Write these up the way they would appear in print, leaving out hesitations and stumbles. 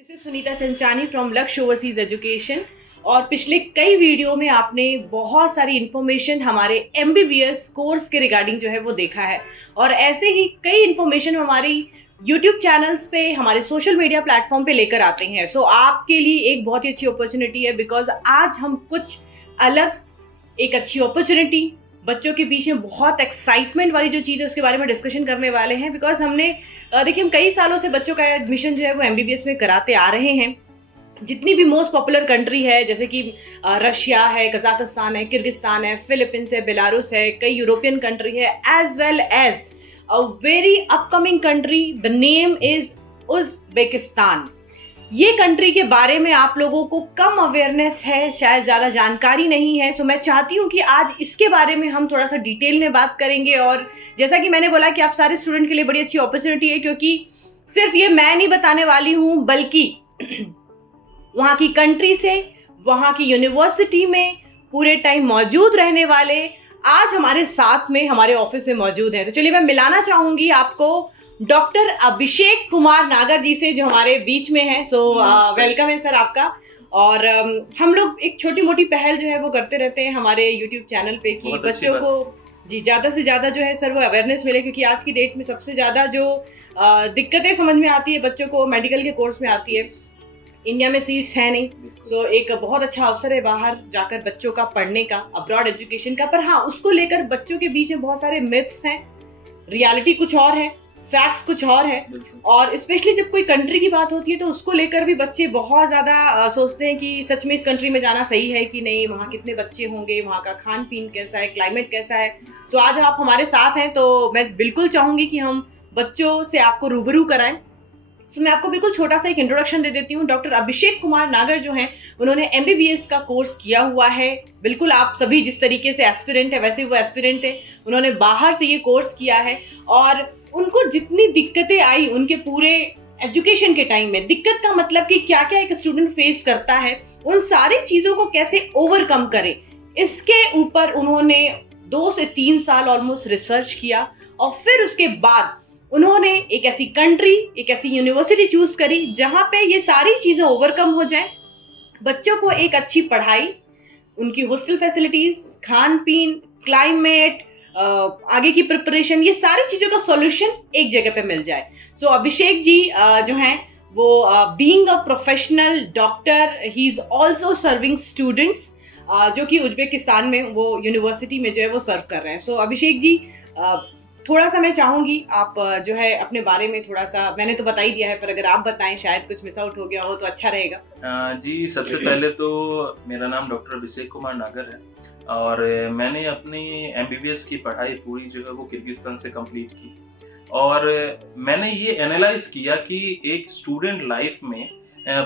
This is Sunita चंचानी from लक्ष्य overseas education. और पिछले कई वीडियो में आपने बहुत सारी इन्फॉर्मेशन हमारे एमबीबीएस कोर्स के रिगार्डिंग जो है वो देखा है, और ऐसे ही कई इन्फॉर्मेशन हमारी यूट्यूब चैनल्स पे, हमारे सोशल मीडिया प्लेटफॉर्म पे लेकर आते हैं। सो आपके लिए एक बहुत ही अच्छी अपॉर्चुनिटी है, बिकॉज आज हम कुछ अलग, एक अच्छी अपॉर्चुनिटी, बच्चों के बीच में बहुत एक्साइटमेंट वाली जो चीज़ है उसके बारे में डिस्कशन करने वाले हैं। बिकॉज हमने देखिए, हम कई सालों से बच्चों का एडमिशन जो है वो एमबीबीएस में कराते आ रहे हैं। जितनी भी मोस्ट पॉपुलर कंट्री है, जैसे कि रशिया है, कजाकिस्तान है, किर्गिस्तान है, फिलीपींस है, बेलारूस है, कई यूरोपियन कंट्री है, as well as a very upcoming country, the name is Uzbekistan. ये कंट्री के बारे में आप लोगों को कम अवेयरनेस है, शायद ज़्यादा जानकारी नहीं है। सो मैं चाहती हूँ कि आज इसके बारे में हम थोड़ा सा डिटेल में बात करेंगे। और जैसा कि मैंने बोला कि आप सारे स्टूडेंट के लिए बड़ी अच्छी अपॉर्चुनिटी है, क्योंकि सिर्फ ये मैं नहीं बताने वाली हूँ, बल्कि वहाँ की कंट्री से, वहाँ की यूनिवर्सिटी में पूरे टाइम मौजूद रहने वाले आज हमारे साथ में, हमारे ऑफिस में मौजूद हैं। तो चलिए मैं मिलाना चाहूँगी आपको डॉक्टर अभिषेक कुमार नागर जी से, जो हमारे बीच में है। सो वेलकम है सर आपका। और हम लोग एक छोटी मोटी पहल जो है वो करते रहते हैं हमारे यूट्यूब चैनल पे कि बच्चों को जी ज़्यादा से ज़्यादा जो है सर वो अवेयरनेस मिले, क्योंकि आज की डेट में सबसे ज़्यादा जो दिक्कतें समझ में आती है बच्चों को मेडिकल के कोर्स में आती है। इंडिया में सीट्स है नहीं। सो एक बहुत अच्छा अवसर है बाहर जाकर बच्चों का पढ़ने का, अब्रॉड एजुकेशन का। पर हाँ, उसको लेकर बच्चों के बीच में बहुत सारे मिथ्स हैं, रियलिटी कुछ और है, फैक्ट्स कुछ और है। और स्पेशली जब कोई कंट्री की बात होती है तो उसको लेकर भी बच्चे बहुत ज़्यादा सोचते हैं कि सच में इस कंट्री में जाना सही है कि नहीं, वहाँ कितने बच्चे होंगे, वहाँ का खान पीन कैसा है, क्लाइमेट कैसा है। सो आज आप हमारे साथ हैं तो मैं बिल्कुल चाहूँगी कि हम बच्चों से आपको रूबरू कराएं। सो मैं आपको बिल्कुल छोटा सा एक इंट्रोडक्शन दे देती हूँ। डॉक्टर अभिषेक कुमार नागर जो हैं, उन्होंने एमबीबीएस का कोर्स किया हुआ है। बिल्कुल आप सभी जिस तरीके से एस्पिरेंट है, वैसे वो एस्पिरेंट है। उन्होंने बाहर से ये कोर्स किया है, और उनको जितनी दिक्कतें आई उनके पूरे एजुकेशन के टाइम में, दिक्कत का मतलब कि क्या क्या एक स्टूडेंट फेस करता है, उन सारी चीज़ों को कैसे ओवरकम करे, इसके ऊपर उन्होंने 2 से 3 साल ऑलमोस्ट रिसर्च किया। और फिर उसके बाद उन्होंने एक ऐसी कंट्री, एक ऐसी यूनिवर्सिटी चूज करी जहां पे ये सारी चीजें ओवरकम हो जाएं, बच्चों को एक अच्छी पढ़ाई, उनकी हॉस्टल फैसिलिटीज, खान पीन, क्लाइमेट, आगे की प्रिपरेशन, ये सारी चीज़ों का सॉल्यूशन एक जगह पे मिल जाए। सो अभिषेक जी जो हैं वो being a professional doctor, he is also serving students, जो कि उज्बेकिस्तान में वो यूनिवर्सिटी में जो है वो सर्व कर रहे हैं। सो अभिषेक जी, थोड़ा सा मैं चाहूँगी आप जो है अपने बारे में थोड़ा सा, मैंने तो बता ही दिया है, पर अगर आप बताएं, शायद कुछ मिस आउट हो गया हो तो अच्छा रहेगा। जी, सबसे पहले तो मेरा नाम डॉक्टर अभिषेक कुमार नागर है, और मैंने अपनी एमबीबीएस की पढ़ाई पूरी जो है वो किर्गिस्तान से कंप्लीट की। और मैंने ये एनालाइज किया कि एक स्टूडेंट लाइफ में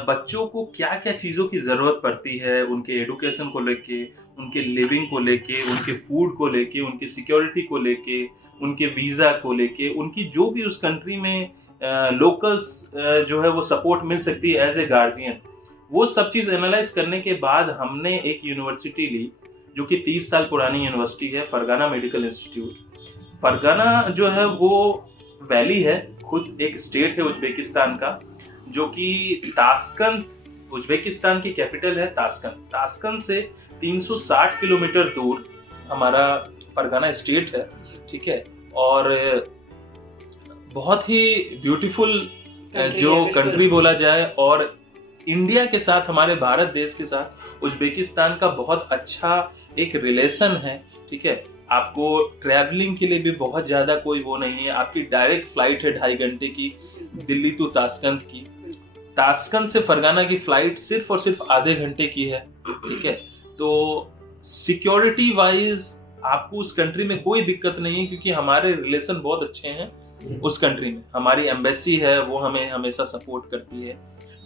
बच्चों को क्या क्या चीज़ों की ज़रूरत पड़ती है, उनके एडुकेशन को लेके, उनके लिविंग को लेके, उनके फूड को लेके, उनके सिक्योरिटी को लेके, उनके वीज़ा को लेके, उनकी जो भी उस कंट्री में लोकल्स जो है वो सपोर्ट मिल सकती है एज ए गार्जियन, वो सब चीज़ एनालाइज करने के बाद हमने एक यूनिवर्सिटी ली जो कि 30 साल पुरानी यूनिवर्सिटी है, फरगाना मेडिकल इंस्टीट्यूट। फरगाना जो है वो वैली है, खुद एक स्टेट है उज्बेकिस्तान का, जो कि ताशकंद, उज्बेकिस्तान की कैपिटल है ताशकंद। ताशकंद से 360 किलोमीटर दूर हमारा फरगाना स्टेट है, ठीक है। और बहुत ही ब्यूटीफुल जो कंट्री बोला जाए, और इंडिया के साथ, हमारे भारत देश के साथ उज्बेकिस्तान का बहुत अच्छा एक रिलेशन है, ठीक है। आपको ट्रैवलिंग के लिए भी बहुत ज़्यादा कोई वो नहीं है, आपकी डायरेक्ट फ्लाइट है 2.5 घंटे की, दिल्ली टू ताशकंद की। ताशकंद से फरगाना की फ्लाइट सिर्फ और सिर्फ आधे घंटे की है, ठीक है। तो सिक्योरिटी वाइज आपको उस कंट्री में कोई दिक्कत नहीं है, क्योंकि हमारे रिलेशन बहुत अच्छे हैं उस कंट्री में। हमारी एम्बेसी है, वो हमें हमेशा सपोर्ट करती है,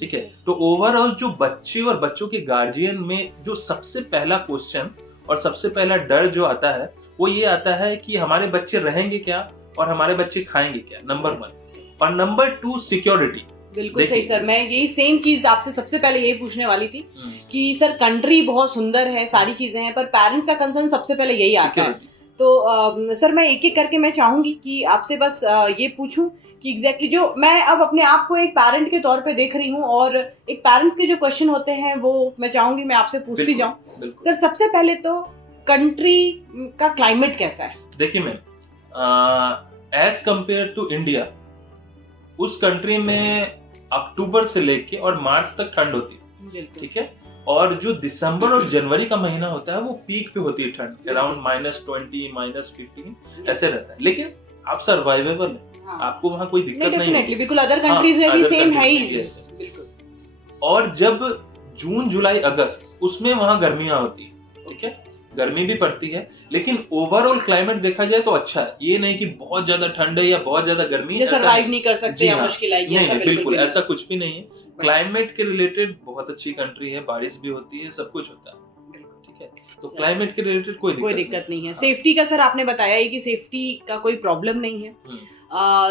ठीक है। तो ओवरऑल जो बच्चे और बच्चों के गार्जियन में जो सबसे पहला क्वेश्चन और सबसे पहला डर जो आता है, वो ये आता है कि हमारे बच्चे रहेंगे क्या और हमारे बच्चे खाएंगे क्या, नंबर 1। और नंबर 2, सिक्योरिटी। बिल्कुल सही सर, मैं यही सेम चीज आपसे सबसे पहले यही पूछने वाली थी कि सर कंट्री बहुत सुंदर है, सारी चीजें हैं, पर पेरेंट्स का कंसर्न सबसे पहले यही आता है तो सर मैं एक एक करके मैं चाहूंगी कि आपसे बस ये पूछूं कि एग्जैक्टली जो मैं अब अपने आप को एक पेरेंट के तौर पे देख रही हूँ और एक पेरेंट्स के जो क्वेश्चन होते हैं वो मैं चाहूंगी मैं आपसे पूछती जाऊं। सर सबसे पहले तो कंट्री का क्लाइमेट कैसा है? देखिए ma'am, as compare to India, उस कंट्री में अक्टूबर से लेके और मार्च तक ठंड होती है, ठीक है, और जो दिसंबर और जनवरी का महीना होता है वो पीक पे होती है ठंड, अराउंड -20 -15 ऐसे रहता है, लेकिन आप सर्वाइवेबल है। हाँ। आपको वहाँ कोई दिक्कत नहीं है, बिल्कुल अदर कंट्रीज में भी सेम है ही। और जब जून जुलाई अगस्त उसमें वहाँ गर्मियाँ होती है, ठीक है, गर्मी भी पड़ती है, लेकिन ओवरऑल क्लाइमेट देखा जाए तो अच्छा है। ये नहीं कि बहुत ज्यादा ठंड है या बहुत ज्यादा गर्मी है, सर्वाइव नहीं कर सकते या मुश्किल है, नहीं, बिल्कुल ऐसा कुछ भी नहीं है। क्लाइमेट के रिलेटेड बहुत अच्छी कंट्री है, बारिश भी होती है, सब कुछ होता है, ठीक है, तो क्लाइमेट के रिलेटेड कोई दिक्कत नहीं है। सेफ्टी का सर आपने बताया ही कि सेफ्टी का कोई प्रॉब्लम नहीं है।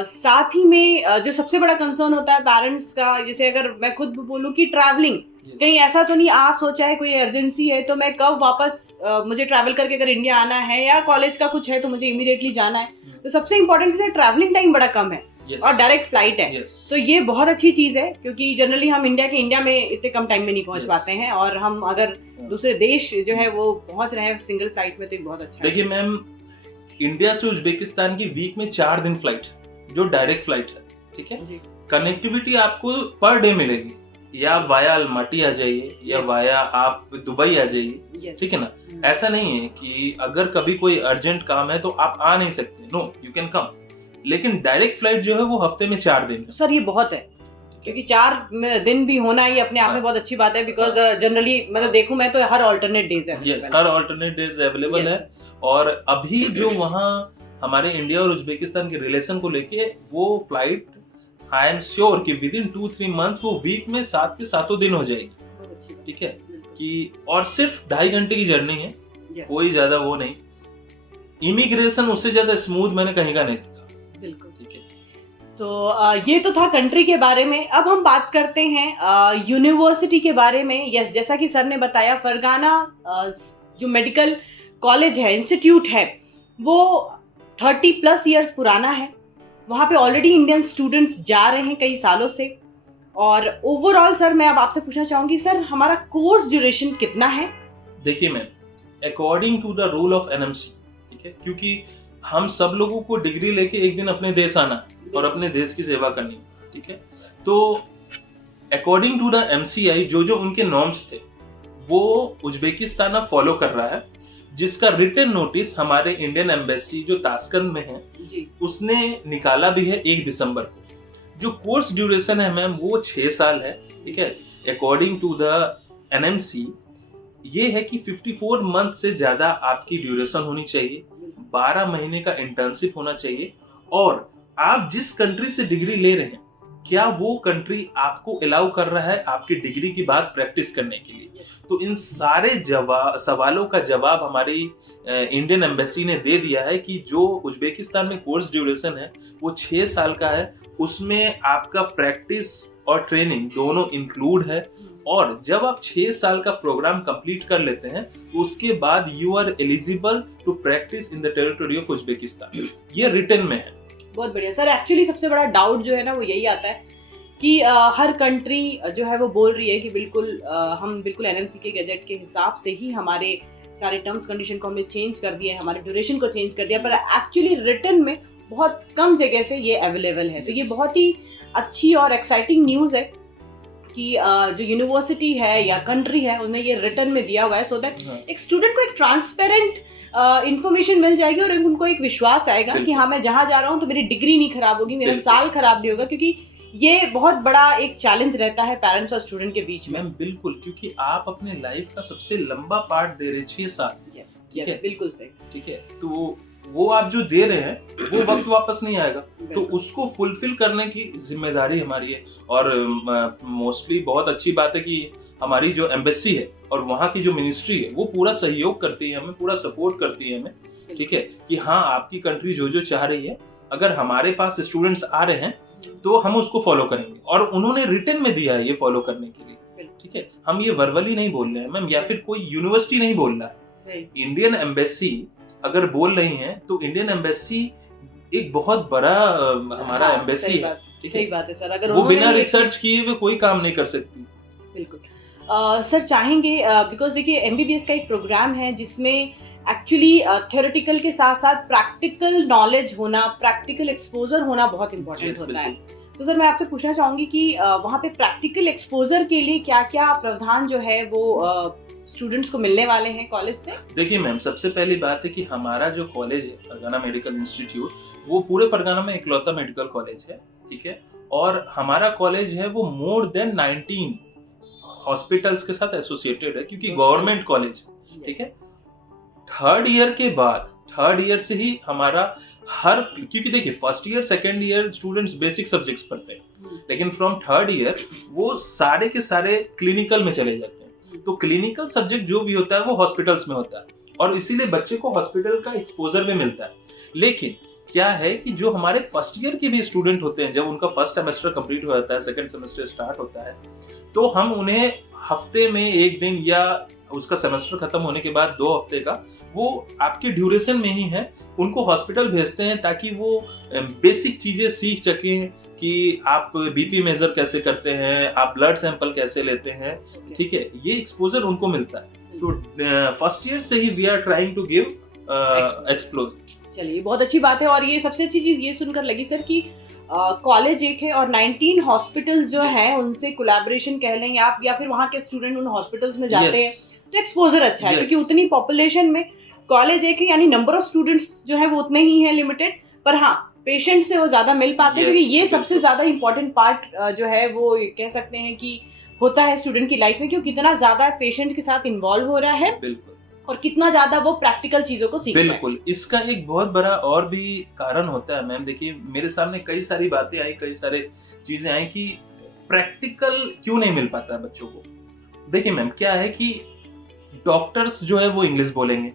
साथ ही में जो सबसे बड़ा कंसर्न होता है पेरेंट्स का, जैसे अगर मैं खुद बोलूं कि ट्रैवलिंग, कहीं ऐसा तो नहीं आ सोचा है कोई इमरजेंसी है तो मैं कब वापस मुझे ट्रैवल करके अगर इंडिया आना है या कॉलेज का कुछ है तो मुझे इमीडिएटली जाना है, तो सबसे इम्पोर्टेंट चीज है ट्रैवलिंग टाइम बड़ा कम है और डायरेक्ट फ्लाइट है, तो ये बहुत अच्छी चीज है क्योंकि जनरली हम इंडिया में इतने कम टाइम में नहीं पहुंच पाते हैं, और हम अगर दूसरे देश जो है वो पहुंच रहे हैं सिंगल फ्लाइट में तो बहुत अच्छा है। देखिए मैम, इंडिया से उज्बेकिस्तान की वीक में 4 दिन फ्लाइट जो डायरेक्ट फ्लाइट है, ठीक है, कनेक्टिविटी आपको पर डे मिलेगी, या वाया अलमाटी आ जाइए या वाया आप दुबई आ जाइए, ठीक है ना। ऐसा नहीं है कि अगर कभी कोई अर्जेंट काम है तो आप आ नहीं सकते, नो, यू कैन कम, लेकिन डायरेक्ट फ्लाइट जो है वो हफ्ते में 4 दिन है। सर ये बहुत है क्योंकि 4 दिन भी होना ही अपने आप में बहुत अच्छी बात है, बिकॉज जनरली मतलब देखूं मैं तो हर ऑल्टर्नेट डेज है, हर ऑल्टरनेट डेज अवेलेबल है। और अभी जो वहाँ हमारे इंडिया और उज्बेकिस्तान के रिलेशन को लेके वो फ्लाइट, आई एम श्योर कि विद इन 2-3 मंथ वो वीक में 7 के 7 दिन हो जाएगी, ठीक है, कि और सिर्फ 2.5 घंटे की जर्नी है, कोई ज्यादा वो नहीं। इमिग्रेशन उससे ज्यादा स्मूथ मैंने कहीं का नहीं देखा, बिल्कुल, ठीक है। तो ये तो था कंट्री के बारे में। अब हम बात करते हैं यूनिवर्सिटी के बारे में। यस, जैसा कि सर ने बताया, फरगाना जो मेडिकल कॉलेज है, इंस्टीट्यूट है, वो 30+ ईयर्स पुराना है। वहाँ पे ऑलरेडी इंडियन स्टूडेंट्स जा रहे हैं कई सालों से। और ओवरऑल सर मैं अब आपसे पूछना चाहूंगी, सर हमारा कोर्स ड्यूरेशन कितना है? देखिए ma'am, according to the rule of NMC, ठीक है, क्योंकि हम सब लोगों को डिग्री लेके एक दिन अपने देश आना और अपने देश की सेवा करनी, ठीक है, तो अकॉर्डिंग टू द एमसीआई जो उनके नॉर्म्स थे वो उज्बेकिस्तान फॉलो कर रहा है, जिसका रिटन नोटिस हमारे इंडियन एम्बेसी जो ताशकंद में है उसने निकाला भी है 1 दिसंबर को। जो कोर्स ड्यूरेशन है मैम वो 6 साल है, ठीक है। अकॉर्डिंग टू द एनएमसी ये है कि 54 मंथ से ज्यादा आपकी ड्यूरेशन होनी चाहिए, 12 महीने का इंटर्नशिप होना चाहिए, और आप जिस कंट्री से डिग्री ले रहे हैं क्या वो कंट्री आपको अलाउ कर रहा है आपकी डिग्री की बात प्रैक्टिस करने के लिए। तो इन सारे सवालों का जवाब हमारी इंडियन एम्बेसी ने दे दिया है कि जो उज्बेकिस्तान में कोर्स ड्यूरेशन है वो 6 साल का है, उसमें आपका प्रैक्टिस और ट्रेनिंग दोनों इंक्लूड है, और जब आप 6 साल का प्रोग्राम कंप्लीट कर लेते हैं उसके बाद you are eligible to practice in the territory of Uzbekistan. ये रिटन में है। बहुत बढ़िया सर। एक्चुअली सबसे बड़ा डाउट जो है ना वो यही आता है कि हर कंट्री जो है वो बोल रही है कि बिल्कुल हम बिल्कुल एनएमसी के गैजेट के हिसाब से ही हमारे सारे टर्म्स कंडीशन को हमने चेंज कर दिया है, हमारे ड्यूरेशन को चेंज कर दिया, पर एक्चुअली रिटन में बहुत कम जगह से ये अवेलेबल है। तो ये बहुत ही अच्छी और एक्साइटिंग न्यूज़ है कि जो यूनिवर्सिटी है या कंट्री है उन्हें ये रिटन में दिया हुआ है, सो दैट एक स्टूडेंट को एक ट्रांसपेरेंट इंफॉर्मेशन मिल जाएगी और उनको एक विश्वास आएगा कि हाँ मैं जहाँ जा रहा हूँ तो मेरी डिग्री नहीं खराब होगी, मेरा साल खराब नहीं होगा, क्योंकि ये बहुत बड़ा एक चैलेंज रहता है पेरेंट्स और स्टूडेंट के बीच में। बिल्कुल, क्योंकि आप अपने लाइफ का सबसे लंबा पार्ट दे रहे 6 साल। यस, बिल्कुल सही, ठीक है। तो वो आप जो दे रहे हैं वो वक्त वापस नहीं आएगा, तो उसको फुलफिल करने की जिम्मेदारी हमारी है। और मोस्टली बहुत अच्छी बात है कि हमारी जो एम्बेसी है और वहाँ की जो मिनिस्ट्री है वो पूरा सहयोग करती है, हमें पूरा सपोर्ट करती है हमें, ठीक है, कि हाँ आपकी कंट्री जो चाह रही है, अगर हमारे पास स्टूडेंट्स आ रहे हैं तो हम उसको फॉलो करेंगे, और उन्होंने रिटन में दिया है ये फॉलो करने के लिए, ठीक है। हम ये वर्बली नहीं बोल रहे हैं मैम, या फिर कोई यूनिवर्सिटी नहीं बोल रहा है। इंडियन एम्बेसी अगर बोल रही हैं तो इंडियन एम्बेसी एक बहुत बड़ा हमारा एम्बेसी है, ठीक है। सही बात है सर, अगर वो बिना रिसर्च किए हुए कोई काम नहीं कर सकती। बिल्कुल। सर चाहेंगे, बिकॉज देखिए एमबीबीएस का एक प्रोग्राम है जिसमें एक्चुअली थ्योरेटिकल के साथ साथ प्रैक्टिकल नॉलेज होना, प्रैक्टिकल एक्सपोजर होना बहुत इंपॉर्टेंट होता है। तो सर मैं आपसे पूछना चाहूंगी कि वहाँ पे प्रैक्टिकल एक्सपोजर के लिए क्या क्या प्रावधान जो है वो स्टूडेंट्स को मिलने वाले हैं कॉलेज से? देखिए मैम, सबसे पहली बात है कि हमारा जो कॉलेज है फरगाना मेडिकल इंस्टीट्यूट, वो पूरे फरगाना में इकलौता मेडिकल कॉलेज है, ठीक है। और हमारा कॉलेज है वो मोर देन 19 हॉस्पिटल्स के साथ एसोसिएटेड है, क्योंकि गवर्नमेंट कॉलेज, ठीक है। थर्ड ईयर से ही हमारा क्योंकि देखिए first year second year students basic subjects पढ़ते हैं, लेकिन फ्रॉम थर्ड ईयर वो सारे के सारे क्लिनिकल में चले जाते हैं। तो क्लिनिकल सब्जेक्ट जो भी होता है वो हॉस्पिटल्स में होता है, और इसीलिए बच्चे को हॉस्पिटल का एक्सपोजर भी मिलता है। लेकिन क्या है कि जो हमारे फर्स्ट ईयर के भी स्टूडेंट होते हैं, जब उनका फर्स्ट सेमेस्टर कंप्लीट हो जाता है, सेकंड सेमेस्टर स्टार्ट होता है, तो हम उन्हें हफ्ते में एक दिन या उसका सेमेस्टर खत्म होने के बाद 2 हफ्ते का, वो आपके ड्यूरेशन में ही है, उनको हॉस्पिटल भेजते हैं ताकि वो बेसिक चीजें सीख सकें कि आप बीपी मेजर कैसे करते हैं, आप ब्लड सैंपल कैसे लेते हैं, ठीक है। ये एक्सपोजर उनको मिलता है। तो फर्स्ट ईयर से ही we are trying to give exposure. चलिए बहुत अच्छी बात है। और ये सबसे अच्छी चीज ये सुनकर लगी सर कि कॉलेज एक है और 19 हॉस्पिटल्स जो हैं उनसे कोलैबोरेशन कह लें आप, या फिर वहाँ के स्टूडेंट उन हॉस्पिटल्स में जाते हैं, तो एक्सपोजर अच्छा है, क्योंकि उतनी पॉपुलेशन में कॉलेज एक है, यानी नंबर ऑफ स्टूडेंट्स जो है वो उतने ही है लिमिटेड, पर हाँ पेशेंट से वो ज्यादा मिल पाते हैं, क्योंकि ये सबसे ज्यादा इंपॉर्टेंट पार्ट जो है वो कह सकते हैं कि होता है स्टूडेंट की लाइफ में, क्योंकि कितना ज्यादा पेशेंट के साथ इन्वॉल्व हो रहा है और कितना ज्यादा वो प्रैक्टिकल चीजों को सीख रहा है। बिल्कुल, इसका एक बहुत बड़ा और भी कारण होता है मैम। देखिए मेरे सामने कई सारी बातें आई, कई सारे चीजें आई कि प्रैक्टिकल क्यों नहीं मिल पाता है बच्चों को। देखिए मैम, क्या है कि डॉक्टर्स जो है वो इंग्लिश बोलेंगे,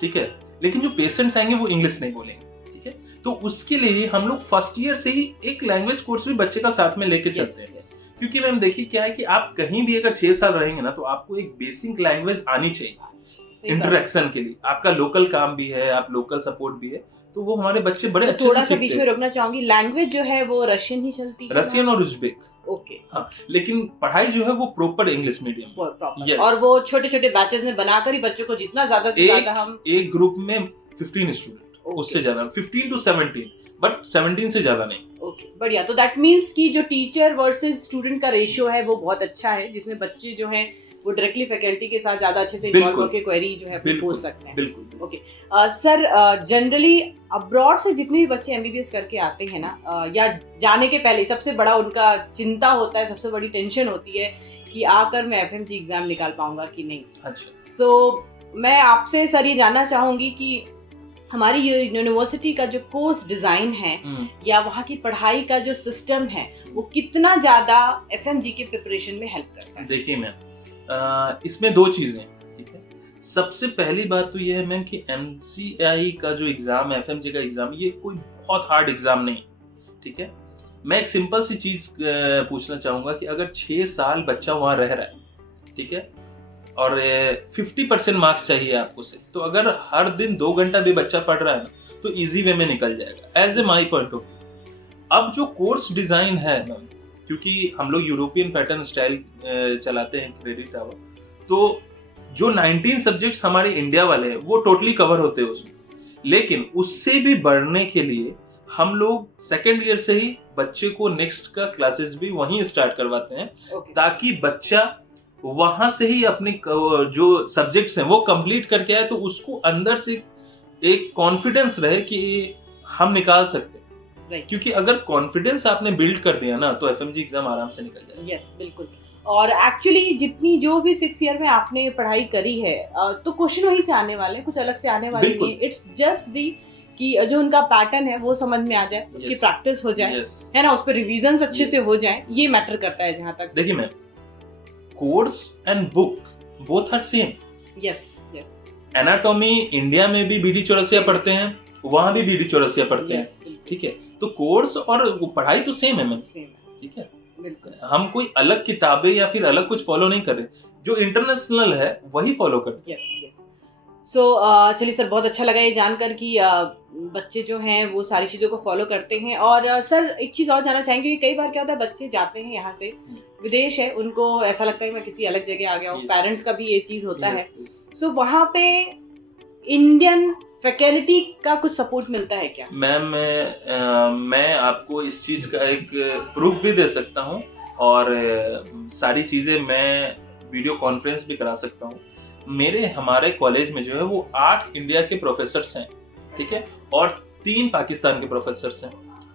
ठीक है, लेकिन जो पेशेंट्स आएंगे वो इंग्लिश नहीं बोलेंगे, ठीक है। तो उसके लिए हम लोग फर्स्ट ईयर से ही एक लैंग्वेज कोर्स भी बच्चे का साथ में लेके चलते हैं। क्योंकि मैम देखिए क्या है कि आप कहीं भी अगर 6 साल रहेंगे ना, तो आपको एक बेसिक लैंग्वेज आनी चाहिए इंटरेक्शन के लिए। आपका लोकल काम भी है, आप लोकल सपोर्ट भी है, तो वो हमारे बच्चे बड़े अच्छे से सीखते हैं। थोड़ा सा बीच में रोकना चाहूंगी, लैंग्वेज जो है वो रशियन ही चलती है, रशियन और उज़्बेक, ओके, हाँ। लेकिन पढ़ाई जो है वो प्रॉपर इंग्लिश मीडियम, yes। और वो छोटे छोटे बैचेस में बनाकर ही बच्चों को जितना ज्यादा से ज्यादा हम एक ग्रुप में 15 स्टूडेंट, उससे ज्यादा 15 to 17, बट 17 से ज्यादा नहीं। ओके, बढ़िया। तो दैट मीन्स कि जो टीचर वर्सेस स्टूडेंट का रेशियो है वो बहुत अच्छा है, जिसमें बच्चे जो हैं वो डायरेक्टली फैकल्टी के साथ ज्यादा अच्छे से इन्वॉल्व होकर क्वेरी जो है पूछ सकते हैं। बिल्कुल। ओके सर, जनरली अब्रॉड से जितने भी बच्चे एमबीबीएस करके आते हैं ना, या जाने के पहले सबसे बड़ा उनका चिंता होता है, सबसे बड़ी टेंशन होती है कि आकर मैं एफएमजी एग्जाम निकाल पाऊंगा कि नहीं। अच्छा। सो मैं आपसे सर ये जानना चाहूंगी कि हमारी यूनिवर्सिटी का जो कोर्स डिजाइन है या वहाँ की पढ़ाई का जो सिस्टम है वो कितना ज्यादा एफएमजी के प्रिपरेशन में हेल्प करता है? देखिए मैम, इसमें 2 चीजें, ठीक है। सबसे पहली बात तो ये है मैम कि एमसीआई का जो एग्जाम है, एफएमजी का एग्जाम, ये कोई बहुत हार्ड एग्जाम नहीं, ठीक है। मैं एक सिंपल सी चीज पूछना चाहूंगा कि अगर 6 साल बच्चा वहां रह रहा है, ठीक है, और 50% मार्क्स चाहिए आपको सिर्फ, तो अगर हर दिन 2 घंटा भी बच्चा पढ़ रहा है ना, तो इजी वे में निकल जाएगा, as a my point of view. अब जो कोर्स डिजाइन है मैम, क्योंकि हम लोग यूरोपियन पैटर्न स्टाइल चलाते हैं क्रेडिट आवर, तो जो 19 सब्जेक्ट्स हमारे इंडिया वाले हैं वो टोटली कवर होते हैं उसमें, लेकिन उससे भी बढ़ने के लिए हम लोग सेकेंड ईयर से ही बच्चे को नेक्स्ट का क्लासेस भी वहीं स्टार्ट करवाते हैं, ताकि बच्चा वहां से ही अपने जो सब्जेक्ट्स हैं वो कंप्लीट करके आए, तो उसको अंदर से एक कॉन्फिडेंस रहे कि हम निकाल सकते हैं। क्योंकि अगर कॉन्फिडेंस आपने बिल्ड कर दिया ना, तो एफएमजी एग्जाम आराम से निकल जाएगा। यस, बिल्कुल। और एक्चुअली जितनी जो भी 6 ईयर में आपने पढ़ाई करी है, तो क्वेश्चन वहीं से आने वाले हैं, कुछ अलग से आने वाले नहीं। इट्स जस्ट दी कि जो उनका पैटर्न है वो समझ में आ जाए, उसकी प्रैक्टिस हो जाए, है ना, उस पर रिविजन्स अच्छे से हो जाए, ये मैटर करता है। जहाँ तक देखिए ma'am, course and book both are same. Yes yes. Anatomy India में भी बीडी चौरसिया पढ़ते हैं, वहां भी बीडी चौरसिया पढ़ते हैं, ठीक है। तो कोर्स और पढ़ाई तो सेम है मैम, ठीक है। हम कोई अलग किताबें या फिर अलग कुछ फॉलो नहीं कर रहे, जो इंटरनेशनल है वही फॉलो करते हैं। Yes yes. चलिए सर, बहुत अच्छा लगा ये जानकर कि बच्चे जो हैं वो सारी चीज़ों को फॉलो करते हैं। और सर एक चीज़ और जानना चाहेंगे कि कई बार क्या होता है, बच्चे जाते हैं यहाँ से, विदेश है, उनको ऐसा लगता है मैं किसी अलग जगह आ गया हूँ, पेरेंट्स का भी ये चीज़ होता है। सो वहाँ पे इंडियन फैकल्टी का कुछ सपोर्ट मिलता है क्या? मैम, मैं आपको इस चीज़ का एक प्रूफ भी दे सकता हूँ और सारी चीज़ें मैं वीडियो कॉन्फ्रेंस भी करा सकता हूँ। हमारे कॉलेज में जो है वो 8 इंडिया के प्रोफेसर्स हैं, ठीक है, और 3 पाकिस्तान के प्रोफेसर्स हैं,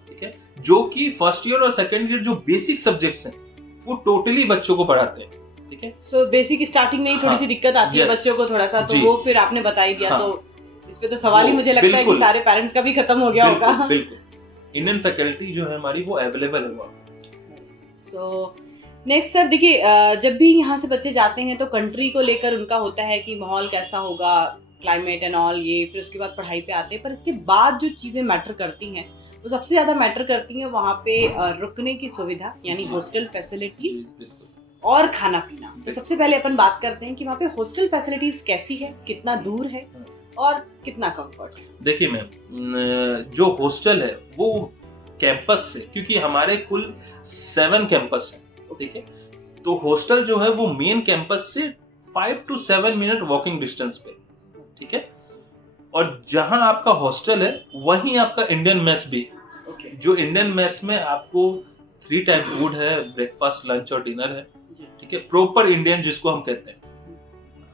ठीक है, जो कि फर्स्ट ईयर और सेकंड ईयर जो बेसिक सब्जेक्ट्स हैं वो टोटली बच्चों को पढ़ाते हैं, ठीक है। सो बेसिक स्टार्टिंग में ही थोड़ी सी दिक्कत आती है बच्चों को थोड़ा सा, तो वो फिर आपने बता ही दिया। तो इस पे तो सवाल ही मुझे लगता है कि सारे पेरेंट्स का भी खत्म हो गया होगा। बिल्कुल, इंडियन फैकल्टी जो है हमारी वो अवेलेबल है वहाँ। सो नेक्स्ट सर, देखिए जब भी यहाँ से बच्चे जाते हैं तो कंट्री को लेकर उनका होता है कि माहौल कैसा होगा, क्लाइमेट एंड ऑल, ये फिर उसके बाद पढ़ाई पे आते हैं। पर इसके बाद जो चीज़ें मैटर करती हैं वो सबसे ज़्यादा मैटर करती हैं वहाँ पे रुकने की सुविधा, यानी हॉस्टल फैसिलिटीज और खाना पीना। तो सबसे पहले अपन बात करते हैं कि वहाँ पे हॉस्टल फैसिलिटीज कैसी है, कितना दूर है और कितना कंफर्ट है। देखिए मैम, जो हॉस्टल है वो कैंपस से, क्योंकि हमारे कुल 7 कैंपस हैं, ठीक है, तो हॉस्टल जो है वो मेन कैंपस से 5 to 7 मिनट वॉकिंग डिस्टेंस पे, ठीक है, और जहां आपका हॉस्टल है वहीं आपका इंडियन मेस भी है। जो इंडियन मेस में आपको 3 टाइम फूड है, ब्रेकफास्ट, लंच और डिनर है, ठीक है, प्रॉपर इंडियन जिसको हम कहते हैं।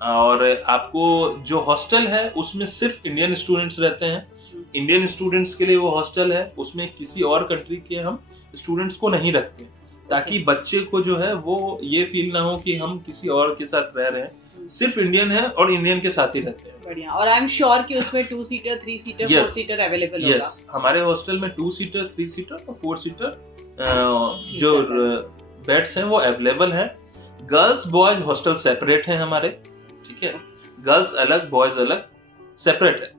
और आपको जो हॉस्टल है उसमें सिर्फ इंडियन स्टूडेंट्स रहते हैं। इंडियन स्टूडेंट्स के लिए वो हॉस्टल है, उसमें किसी और कंट्री के हम स्टूडेंट्स को नहीं रखते, ताकि बच्चे को जो है वो ये फील ना हो कि हम किसी और के साथ रह रहे हैं, सिर्फ इंडियन है और इंडियन के साथ ही रहते हैं। बढ़िया। और आई एम श्योर कि उसमें 2 सीटर, 3 सीटर, 4 सीटर अवेलेबल होगा। यस, हमारे हॉस्टल में 2 सीटर, 3 सीटर और 4 सीटर जो बेड्स हैं वो अवेलेबल हैं। गर्ल्स बॉयज हॉस्टल सेपरेट है हमारे, ठीक है, गर्ल्स अलग, बॉयज अलग, सेपरेट है।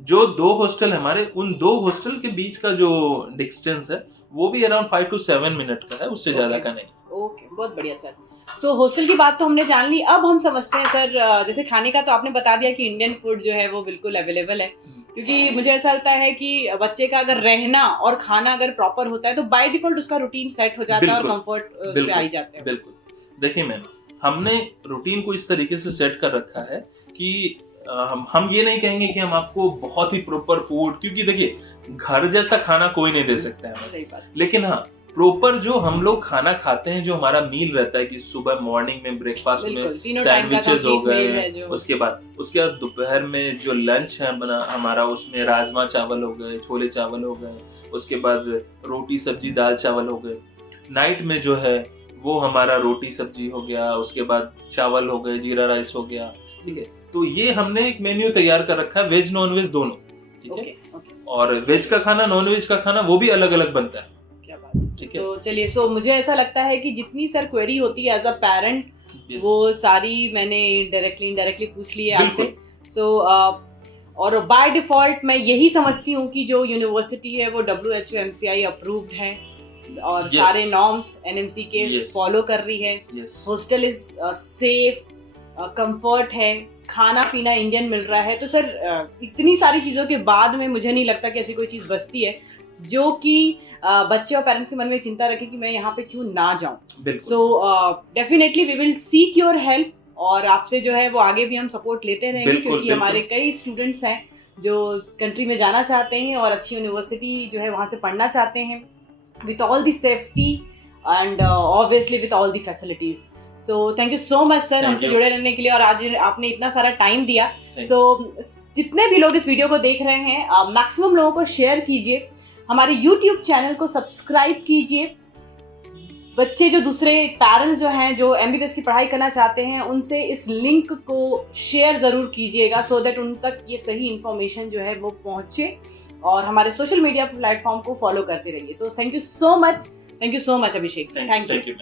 जो 2 हॉस्टल हमारे, उन 2 हॉस्टल के बीच का जो डिस्टेंस है वो भी अराउंड 5 to 7 मिनट का है, उससे ज्यादा का नहीं। ओके, बहुत बढ़िया सर। तो हॉस्टल की बात तो हमने जान ली, अब हम समझते हैं सर, जैसे खाने का तो आपने बता दिया कि इंडियन फूड जो है वो बिल्कुल अवेलेबल है, क्योंकि मुझे ऐसा लगता है कि बच्चे का अगर रहना और खाना अगर प्रॉपर होता है तो बाय डिफॉल्ट उसका रूटीन सेट हो जाता है और कंफर्ट पे आ जाते हैं। बिल्कुल। देखिए मैम, हमने रूटीन को इस तरीके से सेट कर रखा है कि हम ये नहीं कहेंगे कि हम आपको बहुत ही प्रॉपर फूड, क्योंकि देखिए घर जैसा खाना कोई नहीं दे सकता है, लेकिन हाँ प्रॉपर जो हम लोग खाना खाते हैं, जो हमारा मील रहता है कि सुबह मॉर्निंग में ब्रेकफास्ट में सैंडविचेस हो गए, उसके बाद दोपहर में जो लंच है हमारा, उसमें राजमा चावल हो गए, छोले चावल हो गए, उसके बाद रोटी सब्जी दाल चावल हो गए। नाइट में जो है वो हमारा रोटी सब्जी हो गया, उसके बाद चावल हो गए, जीरा राइस हो गया, ठीक है। तो ये हमने एक मेन्यू तैयार कर रखा है, वेज नॉन वेज दोनों, ठीक है, और वेज का खाना, नॉन वेज का खाना वो भी अलग अलग बनता है। क्या बात है, ठीक है। तो चलिए, मुझे ऐसा लगता है कि जितनी सर क्वेरी होती है एज अ पेरेंट, वो सारी मैंने डायरेक्टली पूछ ली है आपसे। और बाय डिफॉल्ट मैं यही समझती हूँ कि जो यूनिवर्सिटी है वो WHO MCI अप्रूव्ड है और सारे नॉर्म्स NMC के फॉलो कर रही है। हॉस्टल इज सेफ, कंफर्ट है, खाना पीना इंडियन मिल रहा है। तो सर इतनी सारी चीज़ों के बाद में मुझे नहीं लगता कि ऐसी कोई चीज़ बचती है जो कि बच्चे और पेरेंट्स के मन में चिंता रखे कि मैं यहाँ पे क्यों ना जाऊँ। So definitely we will seek your help, और आपसे जो है वो आगे भी हम सपोर्ट लेते रहेंगे, क्योंकि हमारे कई स्टूडेंट्स हैं जो कंट्री में जाना चाहते हैं और अच्छी यूनिवर्सिटी जो है वहाँ से पढ़ना चाहते हैं with all the safety and obviously with all the facilities. So thank you so much sir हमसे जुड़े रहने के लिए, और आज आपने इतना सारा टाइम दिया। So जितने भी लोग इस वीडियो को देख रहे हैं, मैक्सिमम लोगों को शेयर कीजिए, हमारे YouTube चैनल को सब्सक्राइब कीजिए। बच्चे जो दूसरे पेरेंट्स जो हैं जो MBBS की पढ़ाई करना चाहते हैं, उनसे इस लिंक को शेयर ज़रूर कीजिएगा, सो दैट उन तक ये सही इन्फॉर्मेशन जो है वो पहुँचे, और हमारे सोशल मीडिया प्लेटफॉर्म को फॉलो करते रहिए। तो thank you so much Abhishek, thank you.